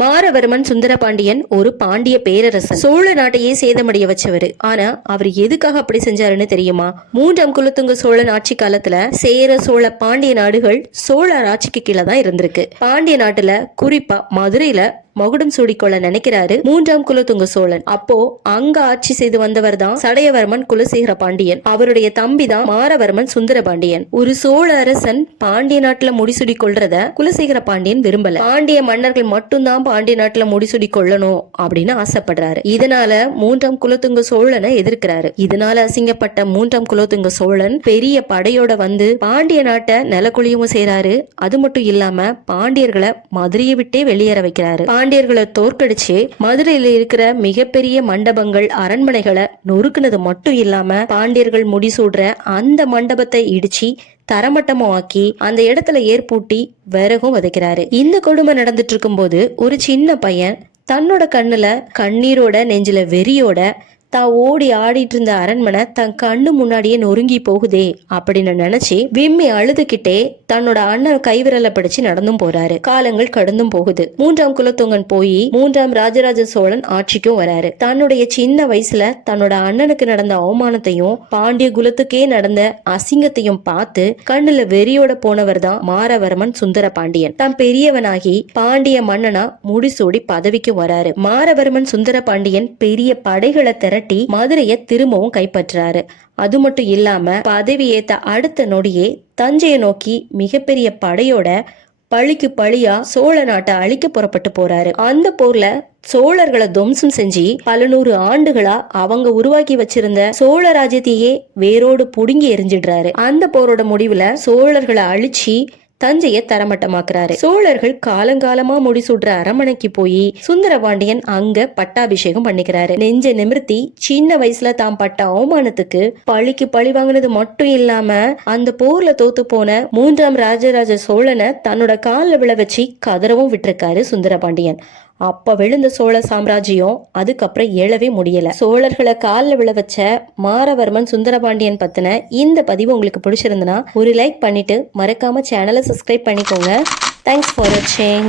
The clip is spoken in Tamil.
மாரவர்மன் சுந்தரபாண்டியன் ஒரு பாண்டிய பேரரசன். சோழ நாட்டையே சேதமடைய வச்சவர். ஆனா அவர் எதுக்காக அப்படி செஞ்சாருன்னு தெரியுமா? மூன்றாம் குலத்துங்க சோழன் ஆட்சி காலத்துல சேர சோழ பாண்டிய நாடுகள் சோழ ஆட்சிக்கு கீழே தான் இருந்திருக்கு. பாண்டிய நாட்டுல குறிப்பா மதுரையில மகுடம் சூடிக்கொள்ள நினைக்கிறாரு. மூன்றாம் குலத்துங்க சோழன். அப்போ அங்க ஆட்சி செய்து வந்தவர் தான் சடையவர்மன் குலசேகர பாண்டியன். அவருடைய தம்பி தான் மாரவர்மன் சுந்தர பாண்டியன். ஒரு சோழ அரசன் பாண்டிய நாட்டுல முடிசுடி கொள்றத குலசேகர பாண்டியன் விரும்பல. பாண்டிய மன்னர்கள் மட்டும்தான் பாண்டிய நாட்டுல முடிசுடி கொள்ளணும் அப்படின்னு ஆசைப்படுறாரு. இதனால மூன்றாம் குலத்துங்க சோழனை எதிர்க்கிறாரு. இதனால அசிங்கப்பட்ட மூன்றாம் குலத்துங்க சோழன் பெரிய படையோட வந்து பாண்டிய நாட்டை நிலக்குழியவும் செய்யறாரு அது மட்டும் இல்லாம பாண்டியர்களை மதுரையை விட்டே வெளியேற வைக்கிறாரு. பாண்டியர்களை தோற்கடிச்சு மதுரையில இருக்கிற மிகப்பெரிய மண்டபங்கள் அரண்மனைகளை நொறுக்குனது மட்டும் இல்லாம பாண்டியர்கள் முடிசூடுற அந்த மண்டபத்தை இடிச்சு தரமட்டமாக்கி அந்த இடத்துல ஏற்பூட்டி விறகும் விதைக்கிறாரு. இந்த கொடுமை நடந்துட்டு இருக்கும்போது ஒரு சின்ன பையன் தன்னோட கண்ணுல கண்ணீரோட நெஞ்சில வெறியோட தான் ஓடி ஆடிட்டு இருந்த அரண்மனை தன் கண்ணு முன்னாடியே நொறுங்கி போகுதே அப்படின்னு நினைச்சு விம்மி அழுதுகிட்டே தன்னோட அண்ணன் கைவிரலை பிடிச்சு நடந்தும் போறாரு. காலங்கள் கடந்தும் போகுது. மூன்றாம் குலத்தொங்கன் போய் மூன்றாம் ராஜராஜ சோழன் ஆட்சிக்கும் வராரு. தன்னுடைய சின்ன வயசுல தன்னோட அண்ணனுக்கு நடந்த அவமானத்தையும் பாண்டிய குலத்துக்கே நடந்த அசிங்கத்தையும் பார்த்து கண்ணுல வெறியோட போனவர் தான் மாரவர்மன் சுந்தர பாண்டியன் தான் பெரியவனாகி பாண்டிய மன்னனா முடிசூடி பதவிக்கு வராரு. மாரவர்மன் சுந்தர பாண்டியன் பெரிய படைகளை மிரட்டி மதுரையை திரும்பவும் கைப்பற்றாரு. அது மட்டும் இல்லாம பதவியேத்த அடுத்த நொடியே தஞ்சையை நோக்கி மிகப்பெரிய படையோட பழிக்கு பழியா சோழ நாட்டை அழிக்க புறப்பட்டு போறாரு. அந்த போர்ல சோழர்களை துவம்சம் செஞ்சு பல நூறு ஆண்டுகளா அவங்க உருவாக்கி வச்சிருந்த சோழ ராஜ்யத்தையே வேரோடு புடுங்கி எரிஞ்சிடுறாரு அந்த போரோட முடிவுல சோழர்களை அழிச்சு தஞ்சையை தரமட்டமாக்குறாரு. சோழர்கள் காலங்காலமா முடிசூடுற அரமனைக்கு போய் சுந்தரபாண்டியன் அங்க பட்டாபிஷேகம் பண்ணிக்கிறாரு. நெஞ்ச நிமிர்த்தி சின்ன வயசுல தாம் பட்ட அவமானத்துக்கு பழிக்கு பழி வாங்கினது மட்டும் இல்லாம அந்த போர்ல தோத்து போன மூன்றாம் ராஜராஜ சோழனை தன்னோட காலில் விழ வச்சு கதறவும் விட்டுருக்காரு சுந்தரபாண்டியன். அப்போ விழுந்த சோழ சாம்ராஜ்யம் அதுக்கப்புறம் எழவே முடியல. சோழர்களை காலில் விழ வச்ச மாரவர்மன் சுந்தரபாண்டியன் பத்தின இந்த பதிவு உங்களுக்கு பிடிச்சிருந்தனா ஒரு லைக் பண்ணிட்டு மறக்காம சேனலை சப்ஸ்கிரைப் பண்ணிக்கோங்க. தேங்க்ஸ் ஃபார் வாட்சிங்